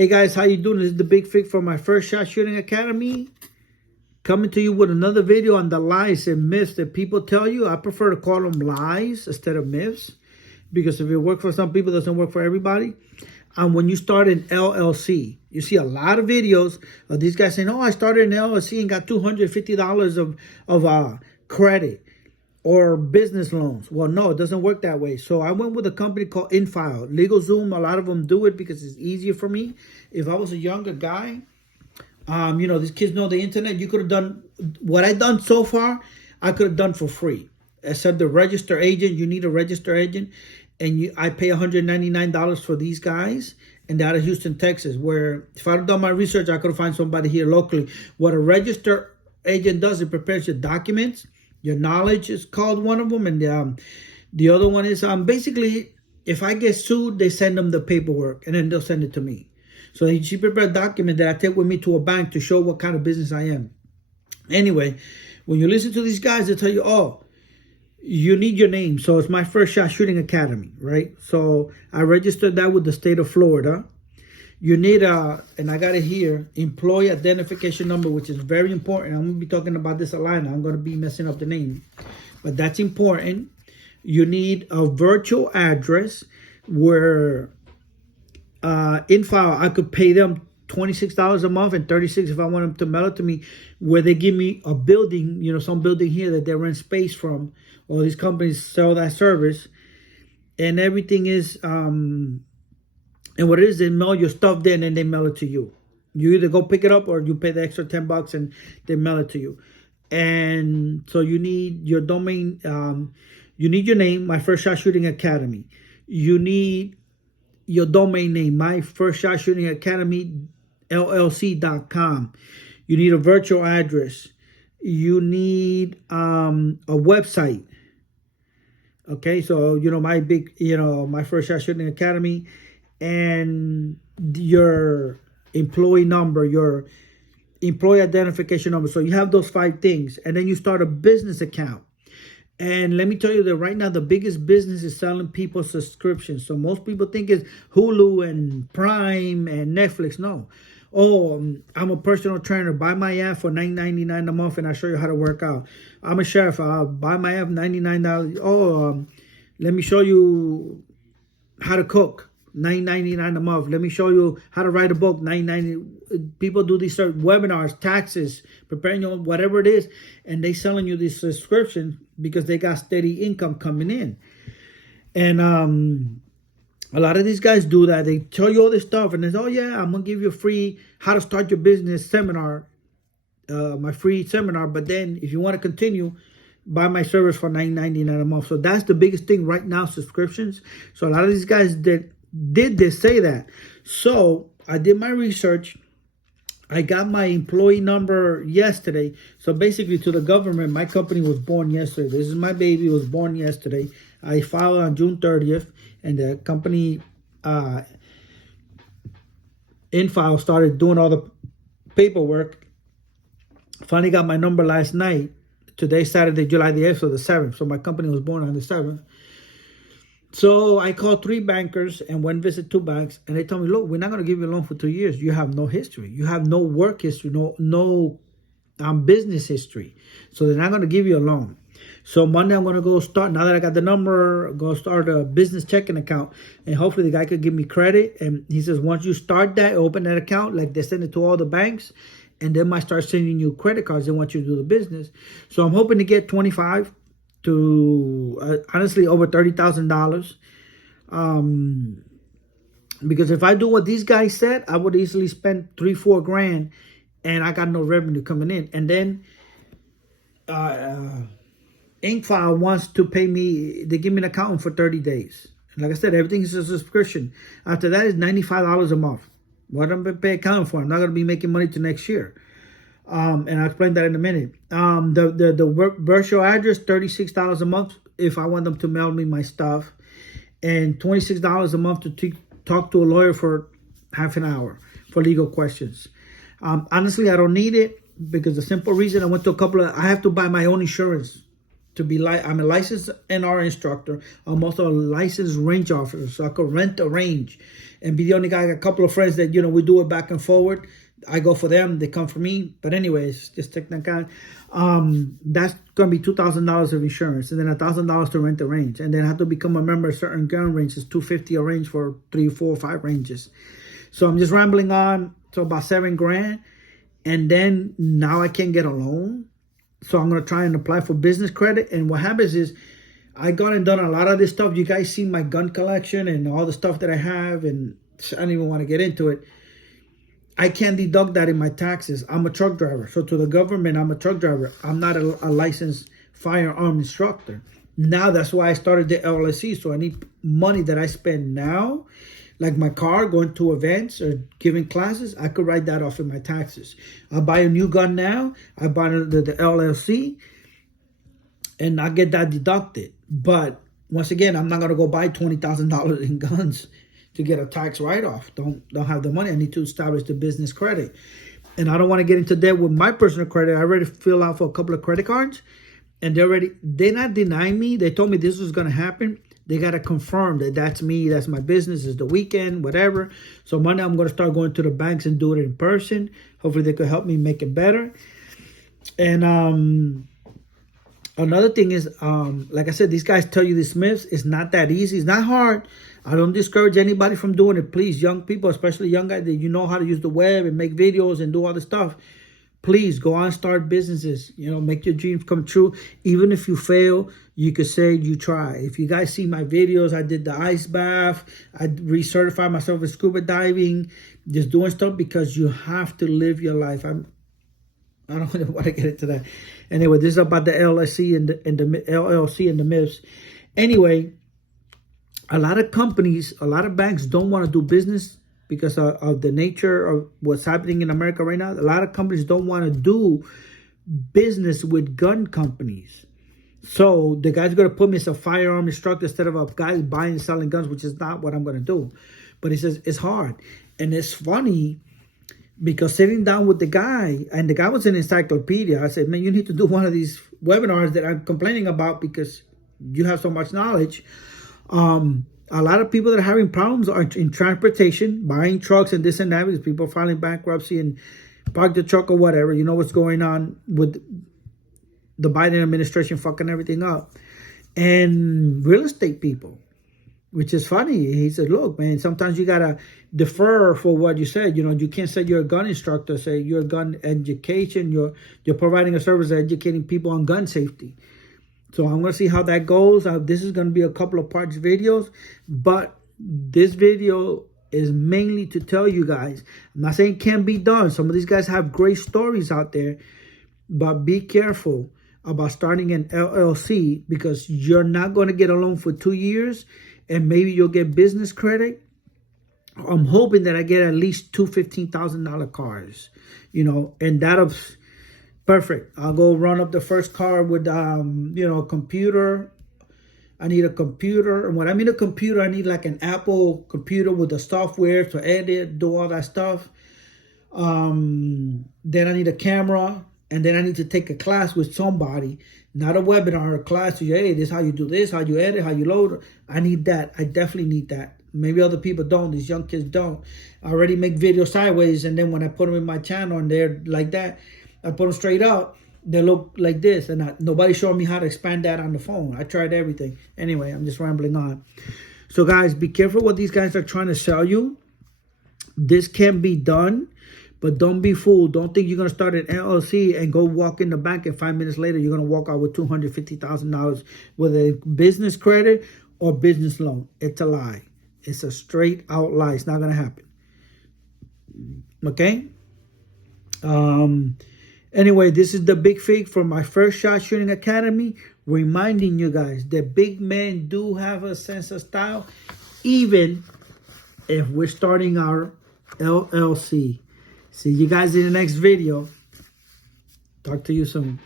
Hey guys, how you doing? This is the Big Fig from my First Shot Shooting Academy. Coming to you with another video on the lies and myths that people tell you. I prefer to call them lies instead of myths. Because if it works for some people, it doesn't work for everybody. And when you start an LLC, you see a lot of videos of these guys saying, oh, I started an LLC and got $250 of credit or business loans. Well, no, it doesn't work that way. So I went with a company called InFile. LegalZoom, a lot of them do it because it's easier for me. If I was a younger guy, these kids know the internet. You could have done what I've done so far. I could have done for free, except the register agent. You need a register agent, and I pay $199 for these guys, and they're out of Houston, Texas. Where if I'd have done my research, I could have found somebody here locally. What a register agent does, it prepares your documents. Your knowledge is called one of them, and the other one is basically if I get sued, they send them the paperwork, and then they'll send it to me. So she prepared a document that I take with me to a bank to show what kind of business I am. Anyway, when you listen to these guys, they tell you, oh, you need your name. So it's my First Shot Shooting Academy, right? So I registered that with the state of Florida. You need and I got it here, employee identification number, which is very important. I'm going to be talking about this a lot. I'm going to be messing up the name, but that's important. You need a virtual address where InFile, I could pay them $26 a month and $36 if I want them to mail it to me, where they give me a building, some building here that they rent space from. All these companies sell that service, and everything is and what it is, they mail your stuff there and then they mail it to you. You either go pick it up or you pay the extra $10 and they mail it to you. And so you need your domain, you need your name, My First Shot Shooting Academy. You need your domain name, My First Shot Shooting Academy, LLC.com. You need a virtual address. You need a website. Okay, so, My First Shot Shooting Academy, and your employee number, your employee identification number. So you have those 5 things, and then you start a business account. And let me tell you that right now, the biggest business is selling people subscriptions. So most people think it's Hulu and Prime and Netflix. No. Oh, I'm a personal trainer. Buy my app for $9.99 a month, and I show you how to work out. I'm a chef. I'll buy my app $99. Oh, let me show you how to cook. $9.99 a month. Let me show you how to write a book. $9.90. People do these certain webinars, taxes, preparing you, whatever it is, and they selling you these subscriptions because they got steady income coming in. And a lot of these guys do that. They tell you all this stuff, and they say, "Oh yeah, I'm gonna give you a free how to start your business seminar, my free seminar." But then, if you want to continue, buy my service for $9.99 a month. So that's the biggest thing right now, subscriptions. So a lot of these guys did this say that. So I did my research. I got my employee number yesterday. So basically, to the government, my company was born yesterday. This is my baby. It was born yesterday. I filed on June 30th, and the company InFile started doing all the paperwork. Finally got my number last night. Today's Saturday, July the 8th, or the 7th. So my company was born on the 7th. So I called 3 bankers and went visit 2 banks, and they told me, look, we're not going to give you a loan for 2 years. You have no history. You have no work history, no business history. So they're not going to give you a loan. So Monday I'm going to go start, now that I got the number, go start a business checking account, and hopefully the guy could give me credit. And he says, once you start that, open that account, like they send it to all the banks, and they might start sending you credit cards. They want you to do the business. So I'm hoping to get 25 to honestly over $30,000, because if I do what these guys said, I would easily spend $3-4 grand, and I got no revenue coming in. And then InFile wants to pay me. They give me an accountant for 30 days. And like I said, everything is a subscription. After that is $95 a month. What I'm going to pay accountant for? I'm not going to be making money to next year. And I'll explain that in a minute. The virtual address, $36 a month if I want them to mail me my stuff, and $26 a month to talk to a lawyer for half an hour for legal questions. Honestly, I don't need it because the simple reason I went to I have to buy my own insurance to be like, I'm a licensed NR instructor. I'm also a licensed range officer, so I could rent a range and be the only guy. I got a couple of friends that, you know, we do it back and forward. I go for them, they come for me. But anyways, just technical. That's gonna be $2,000 of insurance, and then $1,000 to rent the range, and then I have to become a member of certain gun ranges. $250 a range for 3, 4, 5 ranges. So I'm just rambling on. So about $7,000, and then now I can't get a loan. So I'm going to try and apply for business credit. And what happens is I gone and done a lot of this stuff. You guys see my gun collection and all the stuff that I have. And I don't even want to get into it. I can't deduct that in my taxes. I'm a truck driver. So to the government, I'm a truck driver. I'm not a licensed firearm instructor. Now that's why I started the LLC. So any money that I spend now, like my car, going to events or giving classes, I could write that off in my taxes. I buy a new gun now, I buy the LLC, and I get that deducted. But once again, I'm not gonna go buy $20,000 in guns to get a tax write-off. Don't have the money. I need to establish the business credit. And I don't want to get into debt with my personal credit. I already filled out for a couple of credit cards, and they're not denying me. They told me this was gonna happen. They got to confirm that that's me, that's my business, it's the weekend, whatever. So Monday, I'm going to start going to the banks and do it in person. Hopefully, they could help me make it better. And another thing is, like I said, these guys tell you these myths. It's not that easy. It's not hard. I don't discourage anybody from doing it. Please, young people, especially young guys that you know how to use the web and make videos and do all this stuff, please go on, start businesses, you know, make your dreams come true. Even if you fail, you could say you try. If you guys see my videos, I did the ice bath. I recertified myself in scuba diving, just doing stuff because you have to live your life. I don't want to get into that. Anyway, this is about the LLC and the LLC and the myths. Anyway, a lot of companies, a lot of banks don't want to do business because of the nature of what's happening in America right now. A lot of companies don't want to do business with gun companies. So the guy's going to put me as a firearm instructor instead of a guy buying and selling guns, which is not what I'm going to do. But he says it's hard. And it's funny because sitting down with the guy, and the guy was an encyclopedia. I said, man, you need to do one of these webinars that I'm complaining about because you have so much knowledge. A lot of people that are having problems are in transportation, buying trucks and this and that, because people are filing bankruptcy and park the truck or whatever. You know what's going on with the Biden administration fucking everything up. And real estate people, which is funny. He said, look, man, sometimes you got to defer for what you said. You know, you can't say you're a gun instructor, say you're a gun education. You're providing a service educating people on gun safety. So I'm going to see how that goes. This is going to be a couple of parts videos, but this video is mainly to tell you guys. I'm not saying it can't be done. Some of these guys have great stories out there, but be careful about starting an LLC because you're not going to get a loan for 2 years and maybe you'll get business credit. I'm hoping that I get at least two $15,000 cars, you know, and that'll... perfect. I'll go run up the first car with, you know, a computer. I need a computer. And when I mean a computer, I need like an Apple computer with the software to edit, do all that stuff. Then I need a camera. And then I need to take a class with somebody, not a webinar, a class. Hey, this is how you do this, how you edit, how you load. I need that. I definitely need that. Maybe other people don't. These young kids don't. I already make videos sideways. And then when I put them in my channel and they're like that, I put them straight up, they look like this. And nobody showed me how to expand that on the phone. I tried everything. Anyway, I'm just rambling on. So guys, be careful what these guys are trying to sell you. This can be done, but don't be fooled. Don't think you're going to start an LLC and go walk in the bank and 5 minutes later, you're going to walk out with $250,000 with a business credit or business loan. It's a lie. It's a straight out lie. It's not going to happen. Okay? Anyway, this is the Big Fig from my First Shot Shooting Academy, reminding you guys that big men do have a sense of style, even if we're starting our LLC. See you guys in the next video. Talk to you soon.